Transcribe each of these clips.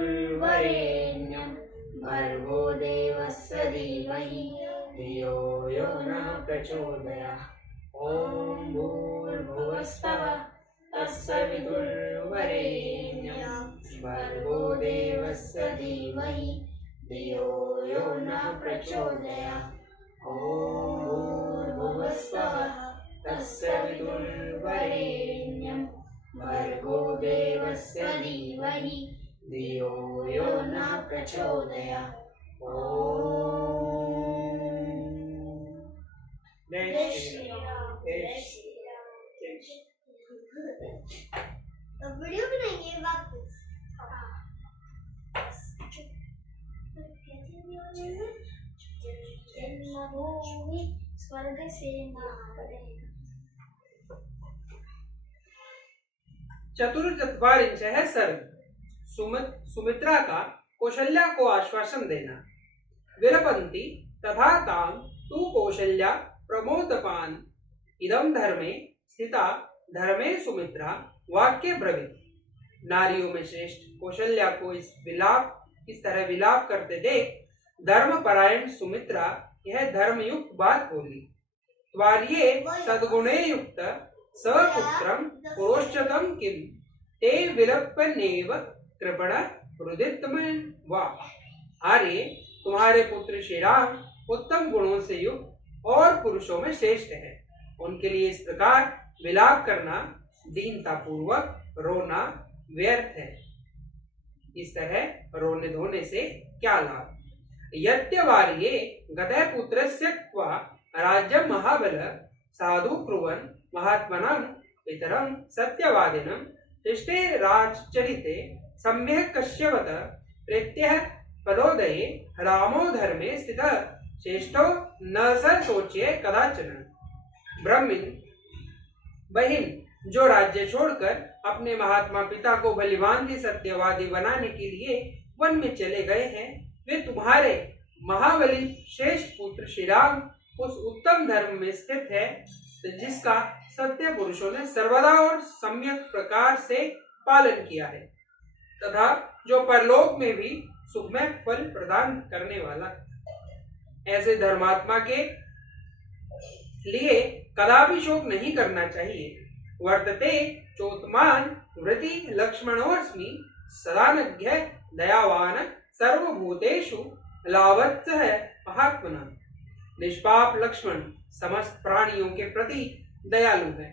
विदुर्वरेण्यं भर्गो देवस्य धीमहि धियो यो नः प्रचोदयात्। ॐ भूर्भुवस्सुवः तस्य विदुर्वरेण्यं भर्गो देवस्य धीमहि धियो यो नः प्रचोदयात्। ॐ भूर्भुवस्सुवः तस्य विदुर्वरेण्यं भर्गो देवस्य धीमहि धियो यो नः प्रचोदयात्। जय श्री राम। जय श्री राम। जय श्री राम। वीडियो बनाएंगे वापस। जन्मभूमि स्वर्ग से नापरे। चतुर्चत्वारिंशः सर्ग। सुमित्रा का कौशल्या को आश्वासन देना। विलपन्ति तथा तां तु कौशल्या प्रमोदपान इदं धर्मे स्थिता धर्मे सुमित्रा वाक्य ब्रवीत। नारियों में श्रेष्ठ कौशल्या को इस तरह विलाप करते देख धर्मपरायण सुमित्रा यह धर्मयुक्त बात बोली। त्वार्ये सद्गुणे युक्त सपुत्रं पुरोश्चतं किं ते विलपन्नेव कृपण रुदितमन वा। आर्य तुम्हारे पुत्र श्री राम उत्तम गुणों से युक्त और पुरुषों में श्रेष्ठ है। उनके लिए इस प्रकार विलाप करना दीनता पूर्वक रोना व्यर्थ है। इस तरह रोने धोने से क्या लाभ। यद्यवार्ये गतः पुत्रस्य क्वा राज्यं महाबल साधु कुर्वन् महात्मनं पितरं सत्यवादिनं शिष्टे राजचरिते सम्यक् कश्यपत प्रीत्यः पदोदये रामो धर्मे स्थितः श्रेष्ठो न स सोच्ये कदाचन। ब्राह्मण बहिन जो राज्य छोड़कर अपने महात्मा पिता को बलिवान सत्यवादी बनाने के लिए वन में चले गए हैं, वे तुम्हारे महाबली श्रेष्ठ पुत्र श्री राम उस उत्तम धर्म में स्थित है जिसका सत्य पुरुषों ने सर्वदा और सम्यक प्रकार से पालन किया है तथा जो परलोक में भी सुखमय फल प्रदान करने वाला है। ऐसे धर्मात्मा के लिए कदापि शोक नहीं करना चाहिए। वर्तते चोत्मान वृति लक्ष्मणोऽस्मि सदानघ्य दयावान सर्वभूतेषु लावत्सः महात्मना। निष्पाप लक्ष्मण समस्त प्राणियों के प्रति दयालु हैं।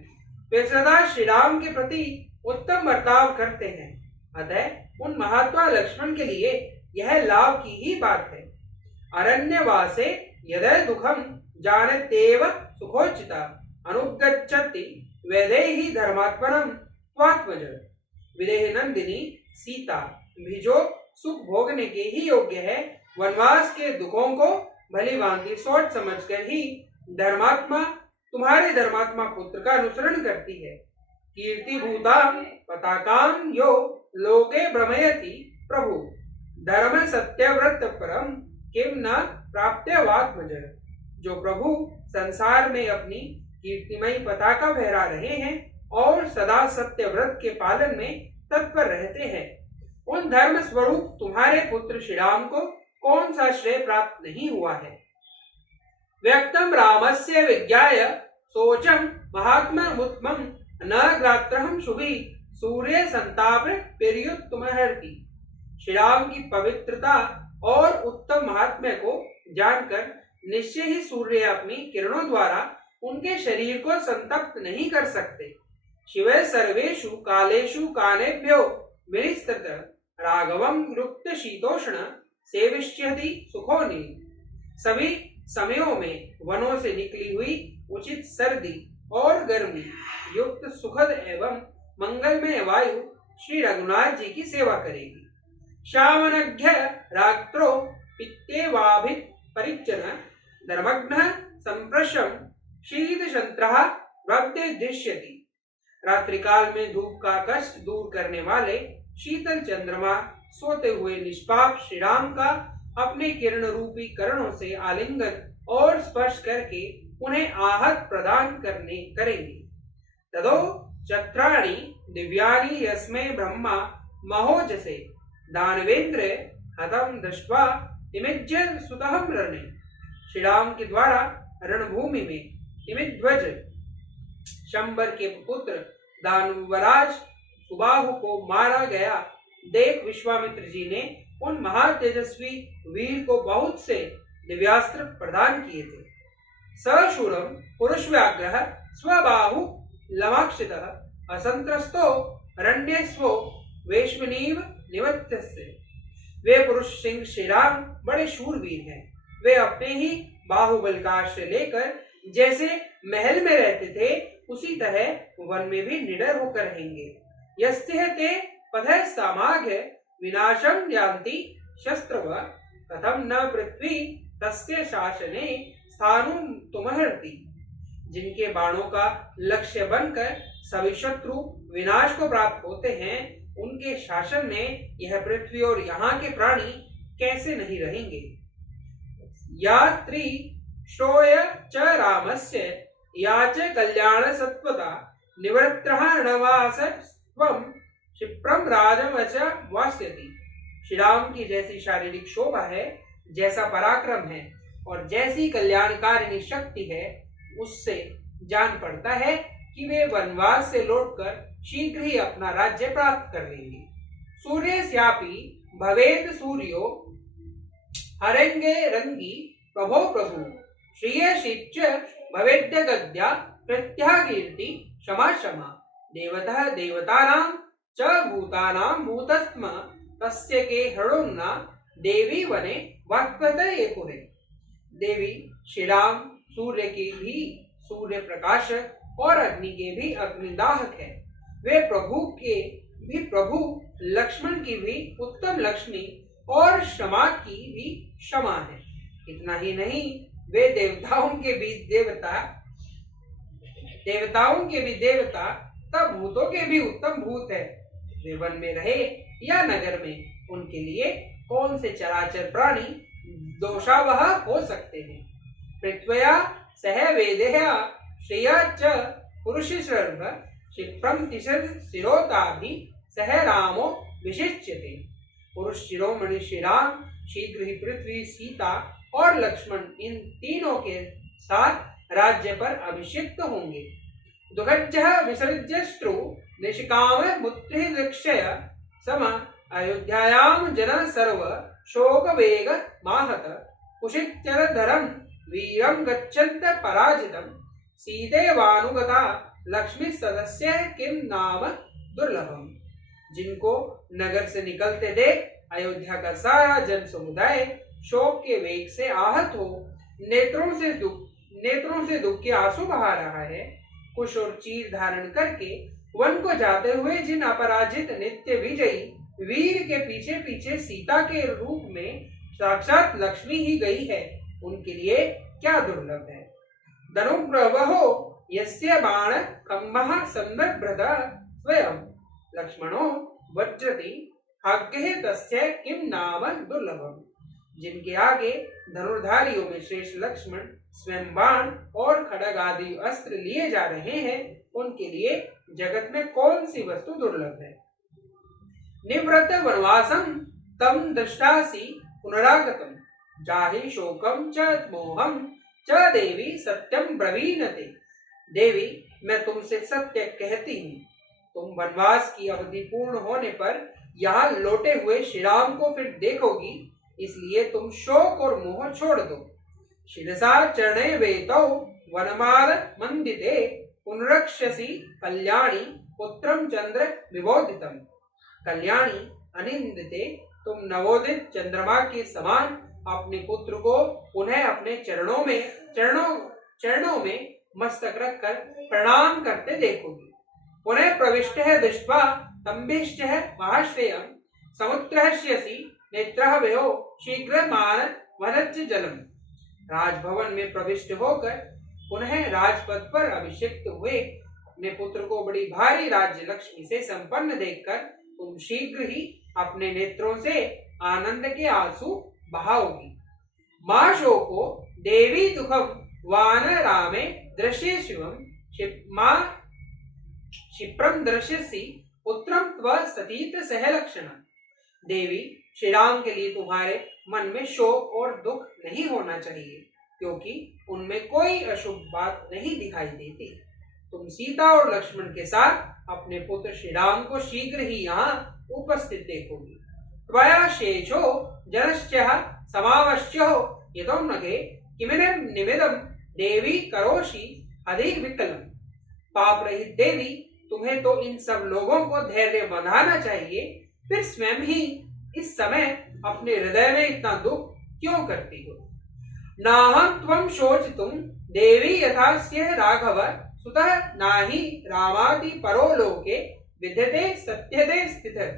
वे सदा श्री राम के प्रति उत्तम बर्ताव करते हैं। अतः उन महात्मा लक्ष्मण के लिए यह लाभ की ही बात है। अरण्यवासे यदि दुखम जानत्येव सुखोचिता अनुगच्छति वैदेही धर्मात्मनं त्वात्मज। विदेह नंदिनी सीता भी जो सुख भोगने के ही योग्य है, वनवास के दुखों को भली भांति सोच समझकर ही धर्मात्मा तुम्हारे धर्मात्मा पुत्र का अनुसरण करती है। कीर्ति भूता पताकां यो लोके भ्रमयति प्रभु धर्म सत्यव्रत परम किम न प्राप्त्यवात्मज। जो प्रभु संसार में अपनी कीर्तिमयी पताका फहरा रहे हैं और सदा सत्य व्रत के पालन में तत्पर रहते हैं, उन धर्म स्वरूप तुम्हारे पुत्र श्री राम को कौन सा श्रेय प्राप्त नहीं हुआ है। व्यक्तम रामस्य विज्ञाय सोचम महात्ममुत्तमं न ग्रात्रहं शुभि सूर्य संताप पेरियुत्तमहर्ति। श्री राम की पवित्रता और उत्तम महात्म्य को जानकर निश्चय ही सूर्य अपनी किरणों द्वारा उनके शरीर को संतप्त नहीं कर सकते। शिव सर्वेषु कालेषु कानेभ्यो विनिस्तत राघवं युक्त शीतोष्ण सेविष्यति सुखोनि। सभी समयों में वनों से निकली हुई उचित सर्दी और गर्मी युक्त सुखद एवं मंगलमय वायु श्री रघुनाथ जी की सेवा करेगी। श्यामनघ्य रात्रो पित्तेवाभित परिचन धर्मघ्न संप्रशम शीतशंत्रः भक्ते दृश्यति। रात्रिकाल में धूप का कष्ट दूर करने वाले शीतल चंद्रमा सोते हुए निष्पाप श्री राम का अपने किरण रूपी करणों से आलिंगन और स्पर्श करके उन्हें आहत प्रदान करेंगे। तदो चक्राणि दिव्यानि यस्मै ब्रह्मा महोजसे दानवेंद्र हतम दृष्ट्वा इमिज्य सुतः रणे। श्री राम के द्वारा रणभूमि में इमिध्वज शंबर के पुत्र दानवराज सुबाहु को मारा गया देख विश्वामित्र जी ने उन महातेजस्वी वीर को बहुत से दिव्यास्त्र प्रदान किए थे। सशूरम पुरुष व्याघ्र स्वबाहु लमाक्षितः असंत्रस्तो रण्यस्वो वेश्मनीव निवत्यस्य। वे पुरुष सिंह श्री राम बड़े शूरवीर हैं। वे अपने ही बाहुबल का आश्रय लेकर जैसे महल में रहते थे उसी तरह वन में भी निडर होकर रहेंगे। यस्ते ते पथः सामाघ्य विनाशम यान्ति शस्त्रव कथम न पृथ्वी तस्य शासने स्थानुम तुमहर्ति। जिनके बाणों का लक्ष्य बनकर सभी शत्रु विनाश को प्राप्त होते हैं, उनके शासन में यह पृथ्वी और यहाँ के प्राणी कैसे नहीं रहेंगे। या स्त्री श्रोय च रामस्य या च कल्याण सत्वता निवृत्तः रणवास त्वं क्षिप्रम राजमच वास्यति। श्री राम की जैसी शारीरिक शोभा है, जैसा पराक्रम है और जैसी कल्याणकारिणी शक्ति है, उससे जान पड़ता है कि वे वनवास से लौटकर शीघ्र ही अपना राज्य प्राप्त कर लेंगे। सूर्यस्यापि भवेद सूर्यो हरेंगे रंगी प्रभो प्रभु श्रियशीच भवेद्य गद्या प्रत्याकीर्ति क्षमा क्षमा। देवतः देवतानां च भूतानां भूतस्म तस्य के हृणुन्ना देवी वने वाक्पत एपुरे। देवी श्री राम सूर्य के भी सूर्य प्रकाशक और अग्नि के भी अग्निदाहक है। वे प्रभु के भी प्रभु, लक्ष्मण की भी उत्तम लक्ष्मी और क्षमा की भी क्षमा है। इतना ही नहीं, वे देवताओं के भी देवता तब भूतों के भी उत्तम भूत है। वे वन में रहे या नगर में, उनके लिए कौन से चराचर प्राणी दोषावह हो सकते हैं। पृथ्व्या सह वेदेया श्रेया च पुरुष सर्व क्षिप्रम तिसर शिरोताभि सह रामो विशिच्यते। पुरुष शिरोमणि श्री राम शीघ्र ही पृथ्वी, सीता और लक्ष्मण इन तीनों के साथ राज्य पर अभिषिक्त होंगे। दुगज्जः विसृज्यष्ट्रु निष्काम मुत्रिदृक्षय सम अयोध्यायां जन सर्व शोक वेग माहत कुशित्यरधरं वीरं गच्छन्त पराजितं सीतेवानुगता लक्ष्मी सदस्य किम नाम दुर्लभम। जिनको नगर से निकलते देख अयोध्या का सारा जन समुदाय शोक के वेग से आहत हो नेत्रों से दुख के आंसू बहा रहा है। कुश और चीर धारण करके वन को जाते हुए जिन अपराजित नित्य विजयी वीर के पीछे पीछे सीता के रूप में साक्षात लक्ष्मी ही गई है, उनके लिए क्या दुर्लभ है। धनुप्रवहो यस्य बाण खम्भः संदर्भृत स्वयं लक्ष्मणो वज्रति भाग्ये तस्य किम नाम दुर्लभम। जिनके आगे धनुर्धारियों में श्रेष्ठ लक्ष्मण स्वयं बाण और खड्ग आदि अस्त्र लिए जा रहे हैं, उनके लिए जगत में कौन सी वस्तु दुर्लभ है। निवृत्त वनवासं तम दृष्टासि पुनरागतम जाहि शोकम च मोहम च देवी सत्यम ब्रवीणते। देवी, मैं तुमसे सत्य कहती हूँ, तुम वनवास की अवधि पूर्ण होने पर यहाँ लौटे हुए श्री राम को फिर देखोगी, इसलिए तुम शोक और मोह छोड़ दो। शिरसा चरणे वेतौ वनमार मंदिते पुनरक्षसि कल्याणी पुत्रम चंद्र विबोधितम। कल्याणी अनिंदिते, तुम नवोदित चंद्रमा के समान अपने पुत्र को पुनः अपने चरणों में मस्तक रखकर प्रणाम करते देखोगी। पुनः प्रविष्टः दृष्ट्वा तम्भिष्टः महाश्रेयं समुद्रहस्यसि नेत्रः वयो शीघ्रमान वदच्च जलम। राजभवन में प्रविष्ट होकर पुनः राजपद पर अभिषिक्त हुए अपने पुत्र को बड़ी भारी राज्य लक्ष्मी से संपन्न देखकर तुम शीघ्र ही अपने नेत्रों से आनंद के आंसू बहाओगी। मां शोको देवी दुखम वान रामे दृश्य शिवम क्षिप्रम दृश्यसि पुत्रम त्व सतीत सहलक्षण। देवी, श्री राम के लिए तुम्हारे मन में शोक और दुख नहीं होना चाहिए, क्योंकि उनमें कोई अशुभ बात नहीं दिखाई देती। तुम सीता और लक्ष्मण के साथ अपने पुत्र श्री राम को शीघ्र ही यहाँ उपस्थित देखोगी। त्वया शेषो जनश्चः समावश्यो यतोन्नगे किमिदं निमिदं देवी करोषि अधिक विकलम। पाप रहित देवी, तुम्हें तो इन सब लोगों को धैर्य बंधाना चाहिए, फिर स्वयं ही इस समय अपने हृदय में इतना दुख क्यों करती हो। नाहं त्वं शोचितुं देवी यथास्य राघव सुतः नाहि रामादि परो लोके विद्यते सत्यते स्थितः।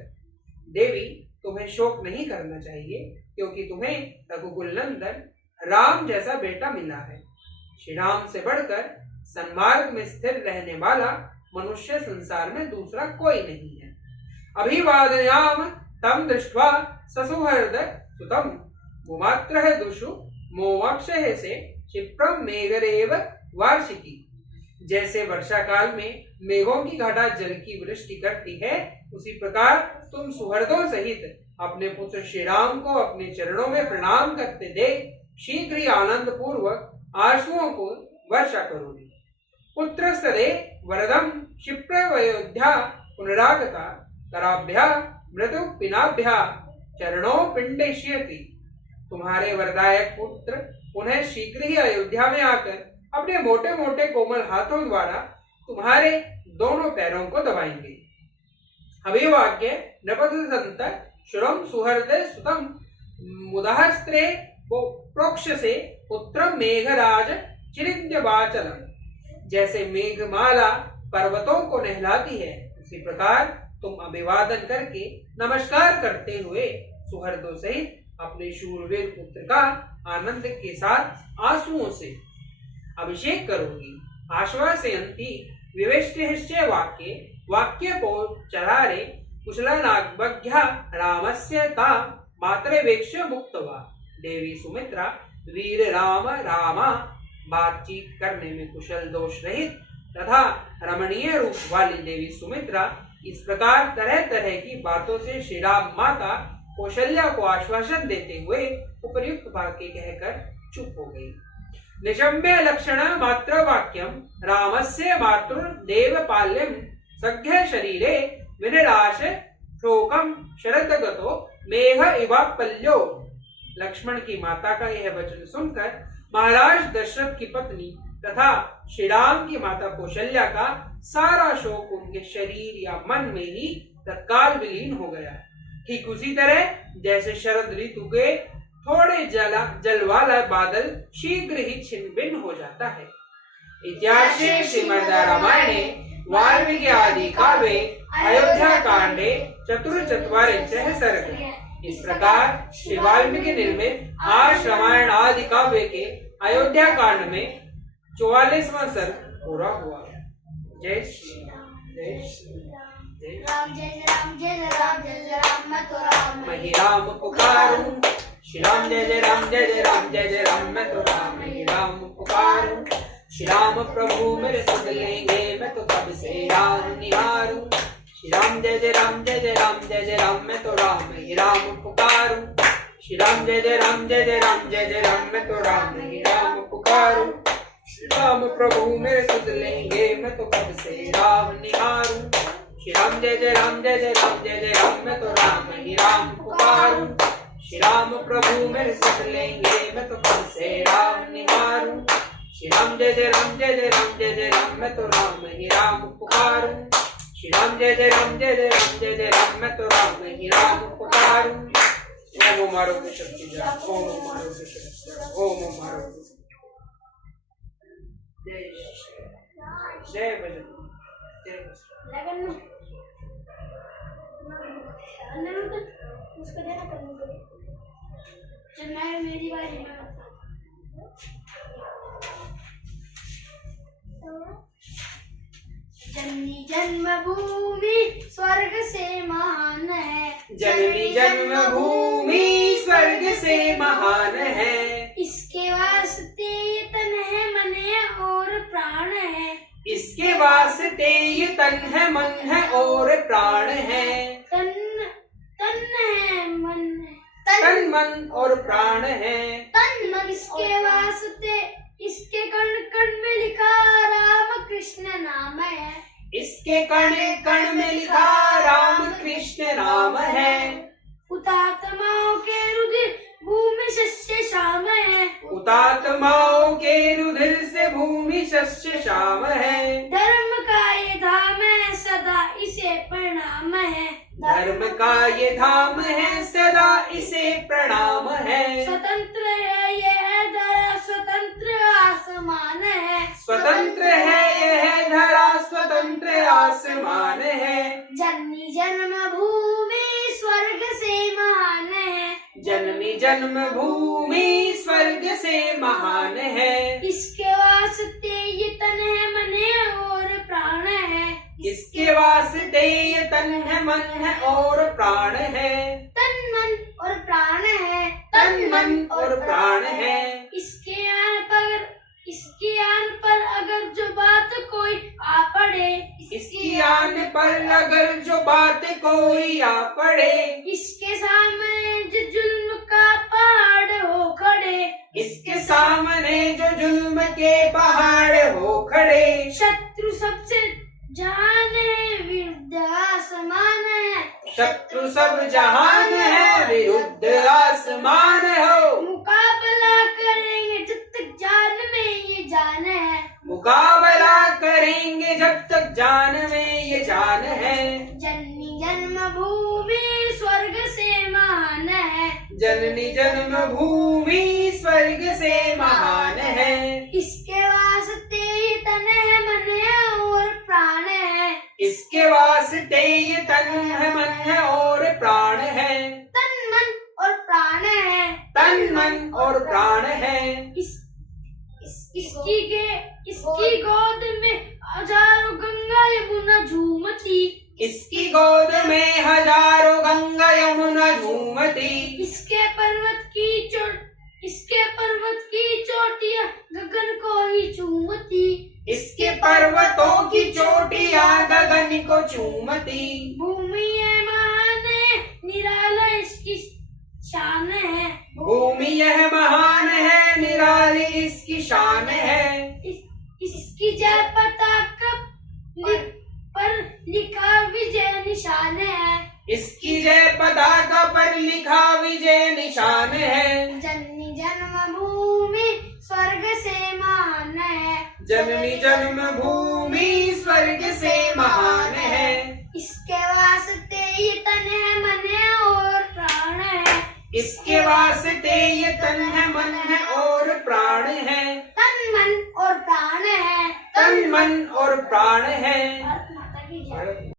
देवी, तुम्हें शोक नहीं करना चाहिए, क्योंकि तुम्हें रघुकुल नंदन राम जैसा बेटा मिला है। श्री राम से बढ़कर सन्मार्ग में स्थिर रहने वाला मनुष्य संसार में दूसरा कोई नहीं है। अभिवादयाम तम दृष्ट्वा ससुहृद सुतम मुमात्रः दुषु मोक्षः से क्षिप्रम मेघरेव वार्षिकी। जैसे वर्षा काल में मेघों की घटा जल की वृष्टि करती है, उसी प्रकार तुम सुहृदों सहित अपने पुत्र श्री राम को अपने चरणों में प्रणाम करते देख शीघ्र ही आनंद पूर्वक आंसुओं को वर्षा करोगी। पुत्र सदे वरदम क्षिप्र अयोध्या पुनरागता कराभ्या मृदु पिनाभ्या चरणों पिंडेष्यति। तुम्हारे वरदायक पुत्र पुनः शीघ्र ही अयोध्या में आकर अपने मोटे मोटे कोमल हाथों द्वारा तुम्हारे दोनों पैरों को दबाएंगे। अभिवाक्य नृपसंत शुरम सुहृद सुतम मुदहस्त्रे प्रोक्षसे पुत्रम मेघराज चिरिंद्यवाचलम। जैसे मेघमाला पर्वतों को नहलाती है, उसी प्रकार तुम अभिवादन करके नमस्कार करते हुए सुहृदों सहित अपने शूरवीर पुत्र का आनंद के साथ आंसुओं से अभिषेक करोगी। आश्वासयन्ति विवेष्टिश्च वाक्ये वाक्यपो चरारे कुशलनाग्भ्या रामस्य ताम मातृवेक्ष्य मुक्तवा। देवी सुमित्रा वीर राम रामा बातचीत करने में कुशल दोष रहित तथा रमणीय रूप वाली देवी सुमित्रा इस प्रकार तरह तरह की बातों से श्री राम माता कौशल्या को आश्वासन देते हुए उपयुक्त वाक्य कहकर चुप हो गई। निशम्य लक्षण मात्र वाक्यम रामस्य मातृदेव पाल्यम सघ्य शरीरे विनिराश शोकम शरदगतो मेघ इवापल्यो। लक्ष्मण की माता का यह वचन सुनकर महाराज दशरथ की पत्नी तथा श्री राम की माता कौशल्या का सारा शोक उनके शरीर या मन में ही तत्काल विलीन हो गया। ठीक उसी तरह जैसे शरद ऋतु के थोड़े जल वाला बादल शीघ्र ही छिन्न भिन्न हो जाता है। इतिहासे श्रीमद् रामायणे वाल्मीकि आदि काव्ये अयोध्या कांडे चतुर्चत्वारिंशः सर्ग। इस प्रकार श्री वाल्मीकि निर्मित आज रामायण आदि काव्य के अयोध्या कांड में 44वां सर्ग पूरा हुआ। जय श्री राम, जय श्री राम, जय राम जय राम जय राम जय राम मैं तो राम मैं राम पुकारूं। श्री राम जय जय राम जय जय राम जय जय राम मैं तो राम ही राम पुकारूं। श्री राम प्रभु मेरे सुन लेंगे मैं तो कब से राम निहारूं। श्री राम जय जय राम जय जय राम जय जय राम मैं तो राम ही राम पुकारूं। श्री राम जय जय राम जय जय राम जय जय राम मैं तो राम ही राम पुकारूं। श्री राम प्रभु मेरे सुन लेंगे मैं तो कब से राम निहारूं। श्री राम जय जय राम जय जय राम जय जय राम मैं तो राम ही राम पुकारूं। श्री राम प्रभु मेरे सुन लेंगे मैं तो कब से राम निहारूं। श्री राम जय जय राम जय जय राम जय जय राम मैं तो राम ही राम पुकारूं। श्री राम जय जय राम जय जय राम जय जय राम मैं तो राम ही राम पुकारूं। ओम आरोग्य शक्ति जय, ओम आरोग्य शक्ति जय, ओम आरोग्य शक्ति जय जय भजन जय लगन उसको देना पड़ेगा। चल मैं मेरी बारी में जननी जन्मभूमि स्वर्ग से महान है। जननी जन्मभूमि स्वर्ग से महान है। इसके वास्ते ये तन है मन है और प्राण है। इसके वास्ते ये तन है मन है और प्राण है। तन तन है मन तन मन और प्राण है। तन मन इसके वास्ते इसके कण कण में लिखा राम कृष्ण नाम है। इसके कण कण में लिखा राम कृष्ण नाम है। हुतात्माओं के रुधिर भूमि शस्य श्याम है। हुतात्माओं के रुधिर से भूमि शस्य श्याम है। धर्म का ये धाम है सदा इसे प्रणाम है। धर्म का ये धाम है सदा इसे प्रणाम है। स्वतंत्र है यह धरा स्वतंत्र आसमान है। स्वतंत्र है यह धरा स्वतंत्र आसमान है। जननी जन्म भूमि स्वर्ग से महान है। जननी जन्म भूमि स्वर्ग से महान है। इसके वास्ते ये तन है मन है और प्राण है। इसके वास्ते ये तन है मन है और प्राण है। तन मन और प्राण है। तन मन और प्राण है। इसके आन पर अगर जो बात कोई आ पड़े। इसकी आन पर अगर जो बात कोई आ पड़े। इसके सामने जो जुल्म का पहाड़ हो खड़े। इसके सामने जो जुल्म के पहाड़ हो खड़े। शत्रु सबसे जहान है विरुद्ध आसमान है। शत्रु सब जहान है विरुद्ध आसमान हो। मुकाबला करेंगे जब तक जान में ये जान है। मुकाबला करेंगे जब तक जान में ये जान है। जननी जन्म भूमि स्वर्ग से महान है। जननी जन्म भूमि स्वर्ग से महान है। इसके वास्ते ये तन है मन है और प्राण है। इसके वास्ते ये तन है मन है और प्राण है। तन मन और प्राण है। तन मन और प्राण है। इसकी गोद में हजारों गंगा यमुना झूमती। इसकी गोद में हजारों गंगा यमुना झूमती। इसके पर्वत की चोटियां गगन को ही चूमती। इसके पर्वतों की चोटियां गगन को चूमती। भूमि है महान है निराला इसकी शान है। भूमि यह महान है निराली इसकी शान है। इसकी जय पताका पर लिखा विजय निशान है। इसकी जय पताका पर लिखा विजय निशान है। जननी जन्म भूमि स्वर्ग से महान है। जननी जन्म भूमि स्वर्ग से महान है। इसके वास्ते ये तन है मन है और प्राण है। इसके वास्ते ये तन है मन है और प्राण है। तन मन और प्राण है। तन मन और प्राण है। भारत माता की जय।